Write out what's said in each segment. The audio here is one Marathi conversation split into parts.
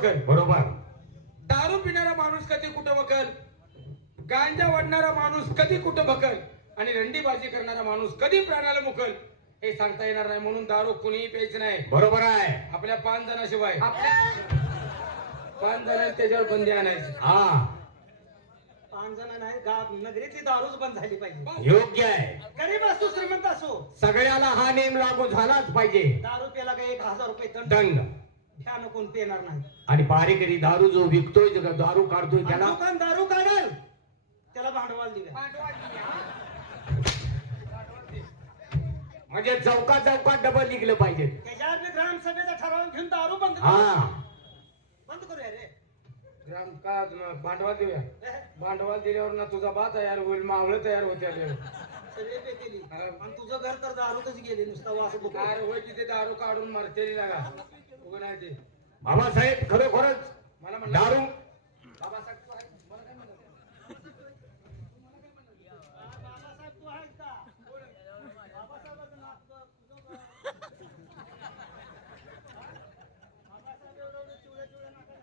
बकल. बरोबर. दारू पिणारा माणूस कधी कुठं बकल, गांजा वाढणारा माणूस कधी कुठं बकल आणि रंडीबाजी करणारा माणूस कधी प्राणाला मुकल हे सांगता येणार नाही. म्हणून दारू कुणीही प्यायचं नाही. बरोबर आहे. आपल्या 5 जणांशिवाय 5 जणांना त्याच्यावर बंदी आणायची. हा 5 जण नाही, गाव नगरीतली दारूच बंद झाली पाहिजे. योग्य आहे. गरीब असो श्रीमंत असो, सगळ्याला हा नेम लागू झालाच पाहिजे. दारू प्याला का 1000 रुपये दंड. ह्यानं कोण पेणार नाही. आणि बारीकरी दारू जो विकतोय जो दारू काढतोय त्याला दुकान दारू काढल त्याला भांडवल दिलं. म्हणजे चौकात चौकात डबल निघलं पाहिजे. त्याच्यावर मी ग्रामसभेचा ठराव घेऊन दारू बंद करूया रे. ग्राम का भांडवल देऊया. भांडवल दिल्यावर ना तुझा बा तयार होईल, मावळं तयार होत्या. सगळे पे केली आणि तुझं घर तर दारूतच गेले नुसता वास बघून. अरे होय तिथे दारू काढून मरतेली लागा उभं नाही ते. बाबासाहेब खरोखरच मला म्हणलं दारू बाबासाहेब तू आहे? मला काय म्हणलं? बाबासाहेब तू आहेस का? बाबासाहेबाचं नाव तुझं बाबासाहेब एवढं चिवड्या नका.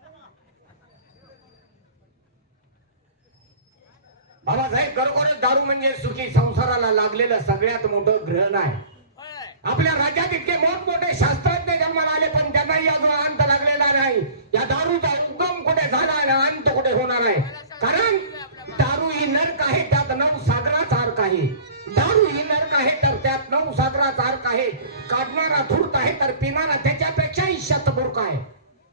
बाबासाहेब खरोखरच दारू म्हणजे सुखी संसाराला लागलेलं सगळ्यात मोठं ग्रहण आहे. आपल्या राज्यात इतके मोठमोठे शास्त्रज्ञ जन्माला आले पण त्यांनाही अजून अंत लागलेला नाही. या दारूचा उगम कुठे झाला आणि अंत कुठे होणार आहे. कारण दारू ही नरक आहे, त्यात 9 सागराचा अर्क आहे. दारू ही नरक आहे तर त्यात 9 सागराचा अर्क आहे. काढणारा धूर्त आहे तर पिणारा त्याच्यापेक्षाही शतमूर्ख आहे.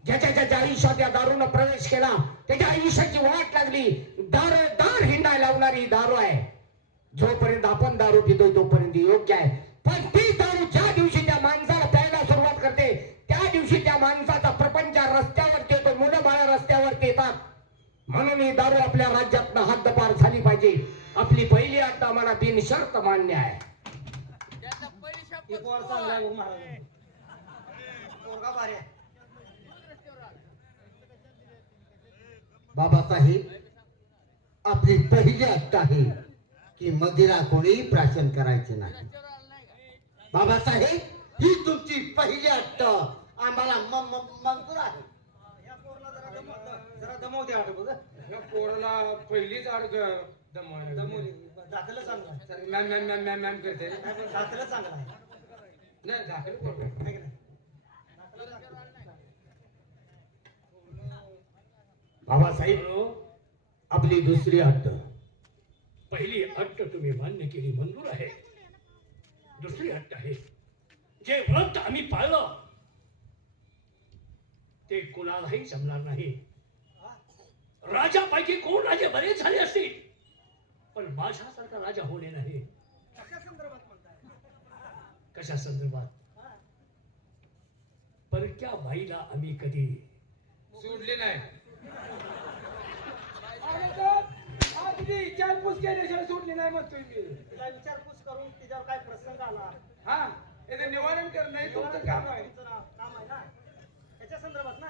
ज्याच्या आयुष्यात या दारूनं प्रवेश केला त्याच्या आयुष्याची वाट लागली. दार हिंडायला लावणारी दारू आहे. जोपर्यंत आपण दारू पितोय तोपर्यंत योग्य आहे. पण ती दारू ज्या दिवशी त्या माणसाला प्यायला सुरुवात करते त्या दिवशी त्या माणसाचा प्रपंच रस्त्यावरती येतो, मुलं बाळ रस्त्यावरती येतात. म्हणून ही दारू आपल्या राज्यातनं हद्दपार झाली पाहिजे. आपली पहिली अट आम्हाला बिनशर्त मान्य आहे. एक वर चांगला आहे महाराज. पोरगा भारी आहे. बाबासाहेब आपली पहिली अट आहे की मदिरा कोणीही प्राशन करायचे नाही. बाबासाहेब ही तुमची पहिली अट आम्हाला मंजूर आहे. या पोरला जरा दमवते वाटत बघ. ह्या पोराला पहिलीच अडग दमवली दाखलं चांगलं आहे. Ma'am ma'am ma'am ma'am ma'am करते. नाही पण दाखलं चांगलं आहे. नाही दाखल पोरगं. है की नाही? दाखलं चांगलं आहे. बाबासाहेब आपली दुसरी अट. पहिली अट तुम्ही मान्य केली, मंजूर आहे. दुसरी अट आहे जे व्रत आम्ही पाळलं ते कोणालाही जमणार नाही. राजापैकी कोण राजे बरेच झाले असतील पण माझ्यासारखा राजा होणे नाही. कशा संदर्भात म्हणताय? कशा संदर्भात? परक्या बाईला आम्ही कधी सोडले नाही. विचारपूस केल्याशिवाय सोडली नाही म्हणतोय मी. तिला विचारपूस करून तिच्यावर काय प्रसंग आला हा याचं निवारण करणं हे तुमचं काम आहे. काम आहे ना त्याच्या संदर्भात ना.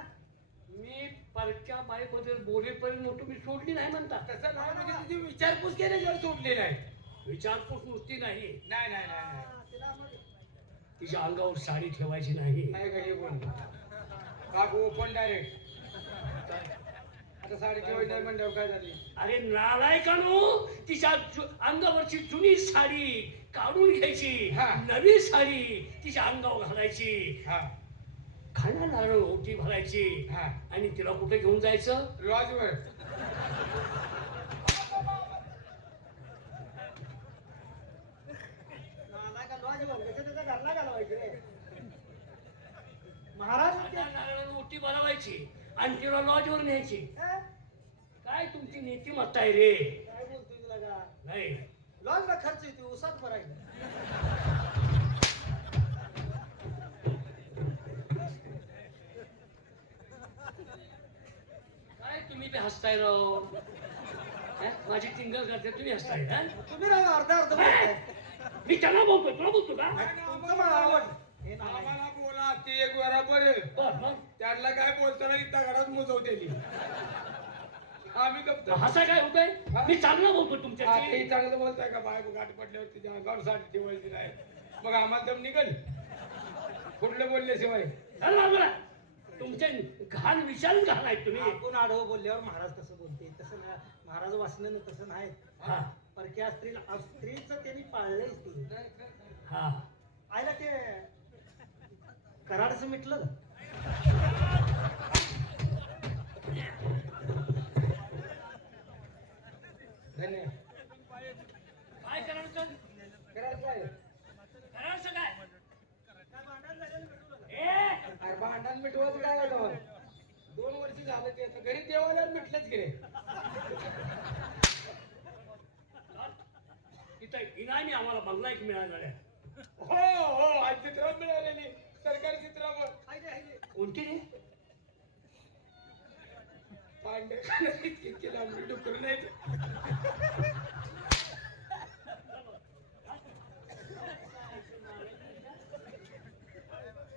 मी परक्या बाईबद्दल बोलेपर्यंत तुम्ही सोडली नाही म्हणता. तसं नाही म्हणजे तुझी विचारपूस केल्याशिवाय सोडली नाही. विचारपूस नुसती नाही, नाही नाही नाही नाही. तिला मग तिच्या अंगावर साडी ठेवायची नाही. नाही का हे बोल बाबू ओपन डायरेक्ट. आता साडी ठेवायची नाही म्हणल्यावर काय झाली? अरे नालायकानो, तिच्या अंगावरची जुनी साडी काढून घ्यायची, हा. नवी साडी तिच्या अंगावर घालायची, हा खाण्याला ओटी भरायची हा आणि तिला कुठे घेऊन जायचं? लॉजवर. नाला का लॉज बघ त्याच्या घरला घालवायचे रे महाराज. खाण्याला ओटी भरावायची आणि तिला लॉजवर न्यायची. हे? काय तुमची नीतिमत्ता आहे रे? काय बोलतोय तुला का? नाही लॉजला खर्च येतो उसात भरायला. काय तुम्ही बी हसताय राव? माझी टिंगल करते तुम्ही हसताय. तुम्ही राव अर्धा अर्ध बोलताय. मी त्यांना बोलतो, तुला बोलतो का? तुमचं मला आवड. हे नाही. आम्हाला बोला ती एक बरोबर आहे. मग त्याला काय बोलताना इथं घरात मुजवतेली. आम्ही गप्प. हसाय काय होतंय? मी चांगलं बोलतो तुमच्याशी. ते चांगलं बोलताय का? बायको गाठ पडल्यावर तिच्या अंगावर साडी ठेवायची नाही. मग आम्हाला दम निघल पुढलं बोलल्याशिवाय. चल बाजूला. तुमचे घाण विचार घाण आहेत तुम्ही. आपण आडवं बोलल्यावर महाराज कसं बोलते तसं नाही. महाराज वाचलं तसं नाही. हा परक्या स्त्रीचं त्यांनी पाळलंय ती. हा आयला ते कराडचं मिटलं का? धन्यवाद. काय करायचं करायचं आहे. करायचं काय अरे भांडण मिटवायचं काय आहे तेव्हा? 2 वर्ष झालं ते आता घरी देवाला मिटलंच की रे. तिथं इनामी आम्हाला बंगला एक मिळाला आहे. हो आज चित्र मिळालेली सरकारी चित्रावर कोणती रे पांढरे इतकी लांबी डुकर नाही.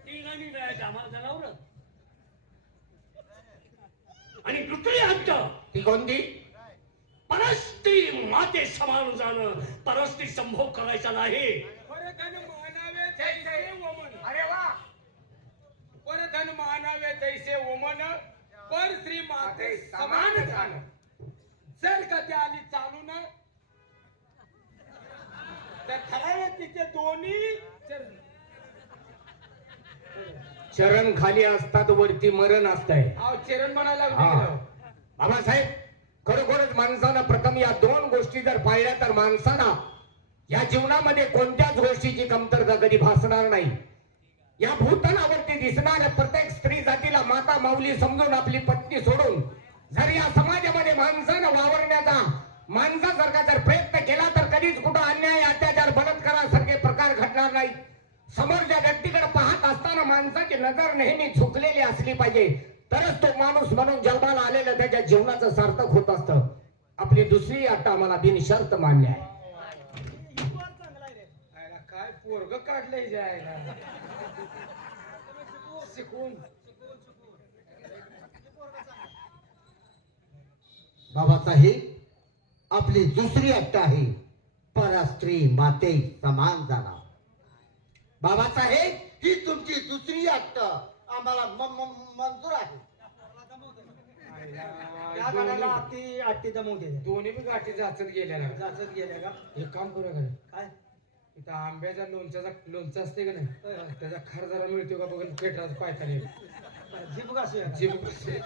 ती इनामी मिळायची आम्हाला जनावर. आणि दुसरी हत्या ती कोणती? परस्त्री माते समान जाणं. परस्त्री संभोग करायचा नाही. परधन मानावे तैसे वमन. अरे वा, परधन मानावे तैसे वमन. पर श्री माते समान जाण. जर का ती आली चालून तर ठरावे तिचे दोन्ही चरण. चरण खाली असतात वरती मरण असतंय. अहो चरण म्हणायला हा. लागले. बाबासाहेब, खरोखरच माणसानं प्रथम या 2 गोष्टी जर पाळल्या तर माणसाला या जीवनामध्ये कोणत्याच गोष्टीची कमतरता कधी भासणार नाही. या भूतलावरती दिसणाऱ्या प्रत्येक स्त्री जातीला माता माऊली समजून आपली पत्नी सोडून जर या समाजामध्ये माणसानं वावरण्याचा माणसासारखा जर प्रयत्न केला तर कधीच कुठं अन्याय अत्याचार बलात्कारासारखे प्रकार घडणार नाही. समोरच्या व्यक्तीकडे पाहत असताना माणसाची नजर नेहमी झुकलेली असली पाहिजे, तरच तो माणूस म्हणून जन्माला आलेलं त्याच्या जीवनाचं सार्थक होत असतं. आपली दुसरी अट आम्हाला बिनशर्त मान्य आहे. आयला काय पोरग काढलंय जायला शिकून. बाबासाहेब, आपली दुसरी अट आहे परस्त्री माते समान जाणं. बाबासाहेब, ही तुमची दुसरी अट आम्हाला मंजूर आहे. त्या गाण्याला आत्ती दमवते. दोन्ही बी गाठी जाचत गेल्या ना. जाचत गेल्या का? एक काम करूया का काय इथं आंब्याचा लोणचा असते का नाही, त्याचा खार जरा मिळतो का बघून पेटराच पायताने जीभ घासूया का? जीभ घासते.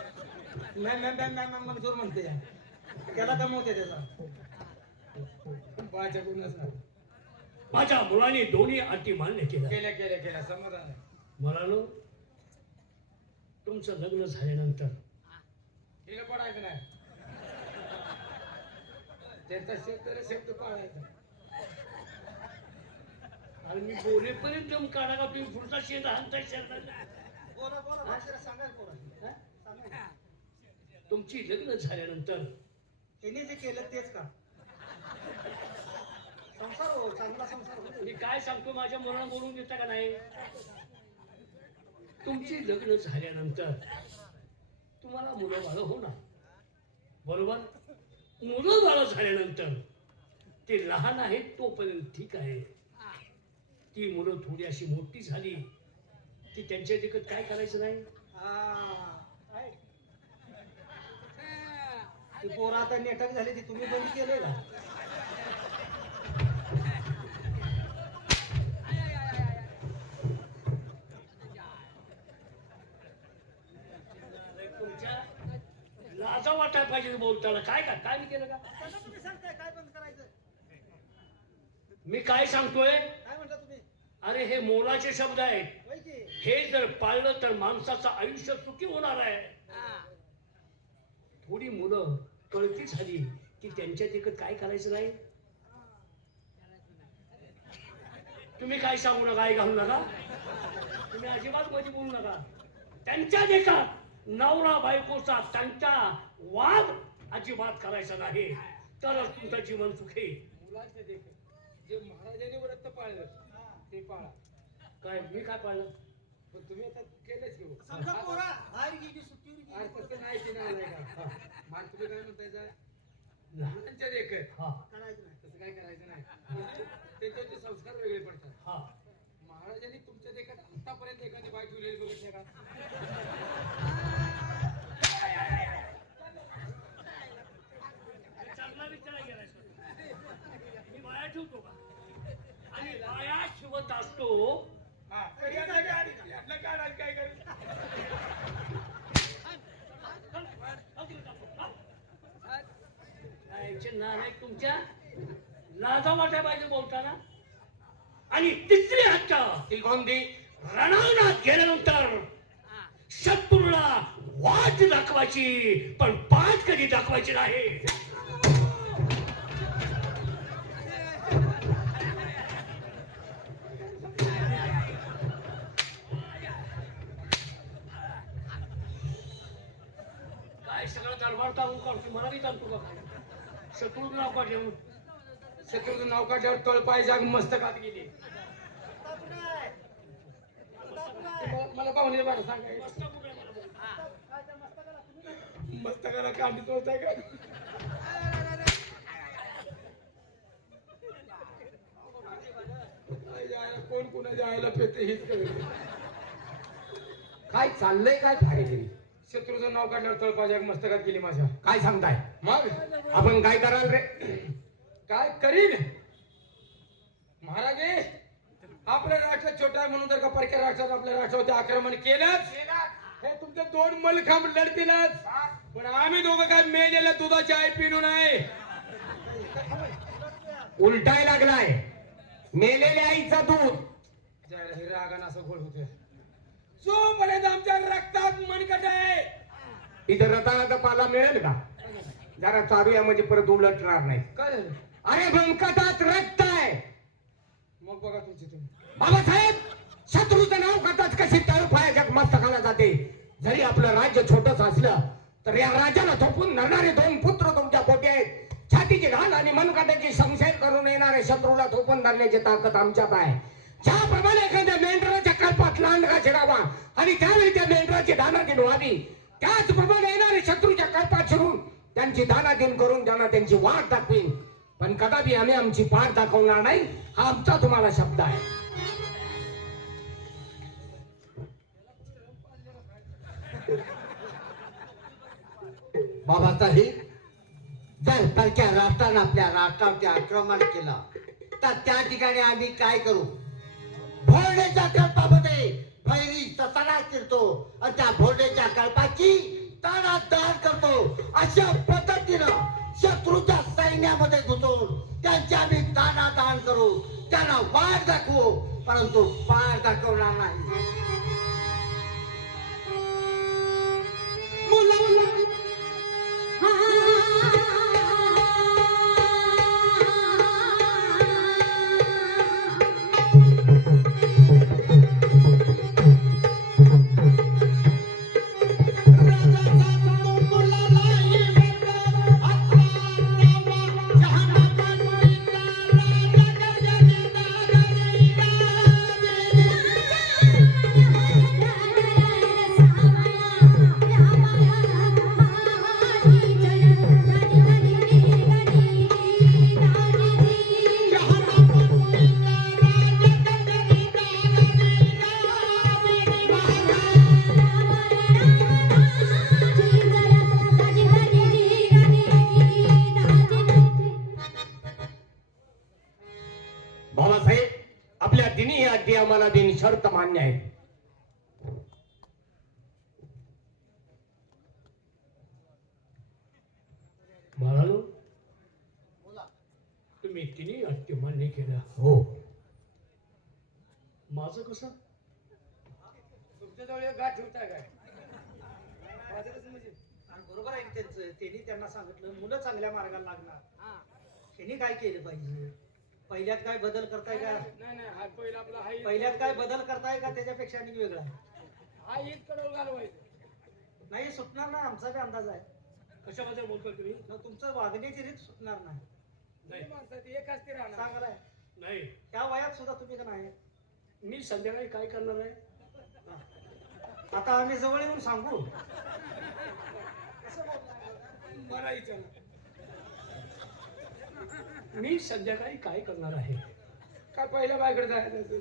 मॅम मंजूर म्हणते. त्याला दमवते त्याचा. माझ्याकडूनच ना. माझ्या मुलाने दोन्ही अटी मान्य केल्या. केल्या समाधान आहे. म्हणालो तुमचं लग्न झाल्यानंतर हिला पडायचं नाही. त्यांचा शब्द पाळायचा. आणि मी बोलेपर्यंत दम काढा का तुम्ही पुढचा शेत आणताय शेतात. बोला भाषेला सांगायला पोरा. सांगायला. तुमची लग्न झाल्यानंतर त्यांनी जे केलं तेच का? संसार हो, चांगला संसार हो. मी काय सांगतो माझ्या मुलाला बोलून देता का नाही. तुमची लग्न झाल्यानंतर तुम्हाला मुलं बाळ होणार बरोबर. मुलं बाळ झाल्यानंतर ते लहान आहेत तोपर्यंत ठीक आहे. ती मुलं थोडी अशी मोठी झाली की त्यांच्या देखत काय करायचं नाही. काय? ती पोरं आता नेटक झाली ती तुम्ही बंद केलंय का? तुमच्या लाजा वाटायला पाहिजे बोलताना. काय मी केलं का? तुम्ही सांगताय काय बंद करायचं? मी काय सांगतोय. काय म्हणता तुम्ही? अरे हे मोलाचे शब्द आहेत. होय की? हे जर पाळलं तर माणसाचं आयुष्य सुखी होणार आहे. थोडी मुलं कळती झाली की त्यांच्या देखत काय करायचं नाही. तुम्ही काय सांगू नका, आई घालू नका. तुम्ही अजिबात मध्ये बोलू नका. त्यांच्या देखत नवरा बायकोचा त्यांचा वाद अजिबात करायचा नाही, तरच तुमचं जीवन सुखी. मुलांचे देखील जे महाराजांनी व्रत पाळलं ते पाळा. काय मी काय पाळलं. पण तुम्ही आता केलंच की हो. समजा पोरा बाहेर गेली सुट्टीवर अरे गेली. तसं नाही की नाही का. मान तुम्ही काय म्हणताय मुलांच्या देखत हा करायचं नाही. तसं काय करायचं नाही. त्यांचे संस्कार वेगळे पडतात. हा महाराजांनी तुमच्या देखत आतापर्यंत एखादी बाई ठेवलेली बघितली का? नाराय तुमच्या लाजा वाटाय पाहिजे बोलताना. आणि तिसरी हत्या ती कोणती? रणांगणात गेल्यानंतर शत्रूला वाट दाखवायची पण पाठ कधी दाखवायची नाही. काय सगळं दरबार टाकून काढतो मला बी सांगतो का शत्रू नाव का ठेवून शत्रूचं नाव काढल्यावर तळपाय जाग मस्तकात गेली. मला पाहुणे बरं सांगायचं मस्तकाला कांडीत होता का? कोण कुणाच्या आईला पेते हीच करेल. काय चाललंय काय भाडेगिरी? शत्रूचं नाव काढल्यावर तळपाय जाग मस्तकात गेली माझ्या. काय सांगताय? मग आपण काय कराल रे? काय करीन महाराजे? आपलं राष्ट्र छोटा आहे म्हणून जर का परक्या राष्ट्रात आपल्या राष्ट्रावरती आक्रमण केलंच हे तुमचे दोन मलखांब लढतीलच. पण आम्ही दोघं काय मेलेल्या दुधाची आई पिणू नाही. उलटाय लागलाय. मेलेल्या आईचा दूध. जायला हे रागानं असं गोळ होते. जोपर्यंत आमच्या रक्तात मनकट आहे इथं रताळाचा पाला मिळेल का? जरा चालूया म्हणजे परत उलटणार नाही. काय झालं? अरे बंकटात रक्त आहे. मग बघा तुमची तुम्ही. बाबासाहेब शत्रूचं नाव करताच कशी तळपायाच्या मस्तकाला जाते. जरी आपलं राज्य छोटच असलं तर या राज्याला थोपून धरणारे दोन पुत्र तुमच्या पोटी आहेत. छातीची घाण आणि मनकाट्याची संशय करून येणाऱ्या शत्रूला थोपून धरण्याची ताकद आमच्यात आहे. ज्याप्रमाणे एखाद्या मेंढराच्या कल्पात लांडगा शिरावा आणि त्यावेळी त्या मेंढराची दानादिन व्हावी त्याचप्रमाणे येणारे शत्रूच्या कल्पात शिरून त्यांची दानादिन करून त्यांना त्यांची वाट दाखवीन. पण कदापि आम्ही आमची पाठ दाखवणार नाही हा आमचा तुम्हाला शब्द आहे. बाबासाहेब जर परक्या राष्ट्रानं आपल्या राष्ट्रावरती आक्रमण केलं तर त्या ठिकाणी आम्ही काय करू? भोरडेच्या कल्पामध्ये भैरी ससारा फिरतो आणि त्या भोरडेच्या कल्पाची तानातान करतो. अशा पद्धतीनं शत्रूच्या सैन्यामध्ये घुसून त्यांची आम्ही तानातान करू, त्यांना वाट दाखवू, परंतु पाठ दाखवणार नाही. बाबासाहेब आपल्या दिनी ही अगदी आम्हाला दिन शर्त मान्य आहे. बाळानो तुम्ही तिन्ही अट्टे मान्य केल्या. हो माझं कसं? तुमच्या जवळ एक गाठ ठेवताय काय? माझं कसं म्हणजे? बरोबर आहे त्यांचं. त्यांनी त्यांना सांगितलं मुलं चांगल्या मार्गाला लागणार. त्यांनी काय केलं पाहिजे? पहिल्यात काय बदल करताय का? नाही नाही हा पहिला आपला हा पहिल्यात काय बदल करताय का त्याच्यापेक्षा आणि वेगळा? हा ईद कडवं घालवायचं. नाही सुटणार नाही आमचा बी अंदाज आहे. कशाबद्दल बोलतोय तुम्ही? मग तुमचं वागण्याची रीत सुटणार नाही. नाही माणसात एक असते राहणार. सांगालाय नाही त्या वयात सुद्धा तुम्ही का नाही? मी संध्याकाळी काय करणार आहे? आता आम्ही जवळ येऊन सांगू. मला विचार. मी संध्याकाळी काय करणार आहे? काय पहिल्या बायकडे जायचं?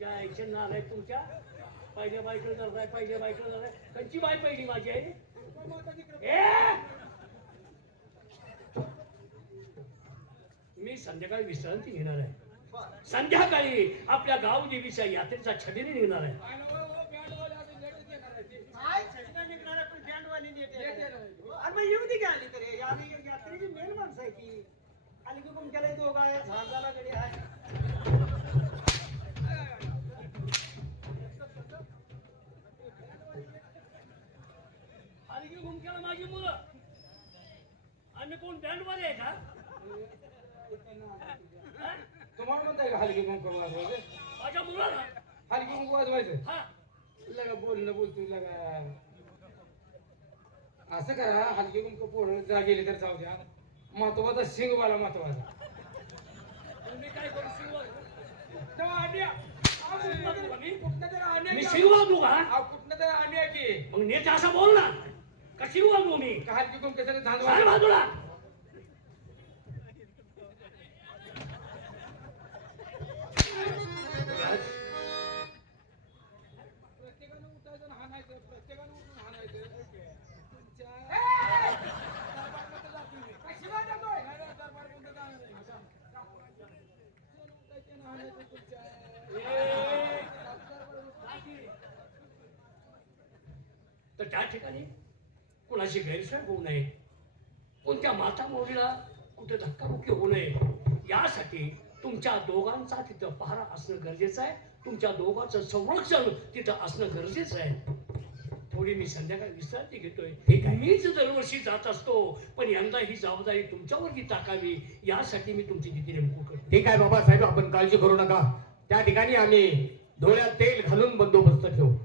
जायचे नालाय तुमच्या पहिल्या बायकडे जाणार. पहिल्या बायकडे जाणार. कंची बाय पहिली माझी आहे. मी संध्याकाळी विश्रांती घेणार आहे. संध्याकाळी आपल्या गाव देवीच्या यात्रेचा छडीने निघणार आहे. काय चटका निघणार पण बँडवाली येते येते ना. अरे मग येऊ दे की आली तरी आणि यात्रेची मेन माणसं आहे ती आली की तुमच्याला दोघं आहे झाडाला गडी आहे आली की घुमक्याला माझी मुलं आम्ही कोण बँडवाले आहे का हा? तुम्हाला म्हणताय का हलकी कुंक वाजवायचं माझ्या मुलाला हलकी कुंक वाजवायचं हा लगा बोलणं बोलतो लगा असं करा हलकी कुंक पोळ जा गेली तर जाऊ द्या महत्वाचा शिंगवाला महत्वाचा तुम्ही काय करू शिकवा तेव्हा आण्या. अहो, कुठनं तरी आण्या मी की. शिकवा तू का अहो, कुठनं तरी आण्या की मग नेता असं बोल ना का शिकवा तू मी का हलकी कुंक कसं काय धांदवा बाजूला प्रत्येकानं उठायचं आणि हाणायचं प्रत्येकानं उठून हाणायचं कशी बात जातोय? नाही, नाही, दरबारमध्ये जाणार नाही. असं. कोण उठायचं आणि हाणायचं तुमच्या? तर त्या ठिकाणी कुणाची गैरसोय होऊ नये कोणत्या माता मोरीला कुठे धक्काबुक्की होऊ नये यासाठी तुमच्या दोघांचा तिथं पहारा असणं गरजेचं आहे तुमच्या दोघांचं संरक्षण तिथं असणं गरजेचं आहे थोडी मी संध्याकाळी विश्रांती घेतोय ठीक आहे. मीच दरवर्षी जात असतो पण यंदा ही जबाबदारी तुमच्यावरती टाकावी यासाठी मी तुमची तिथे नेमणूक करतो ठीक आहे बाबासाहेब आपण काळजी करू नका त्या ठिकाणी आम्ही डोळ्यात तेल घालून बंदोबस्त ठेवू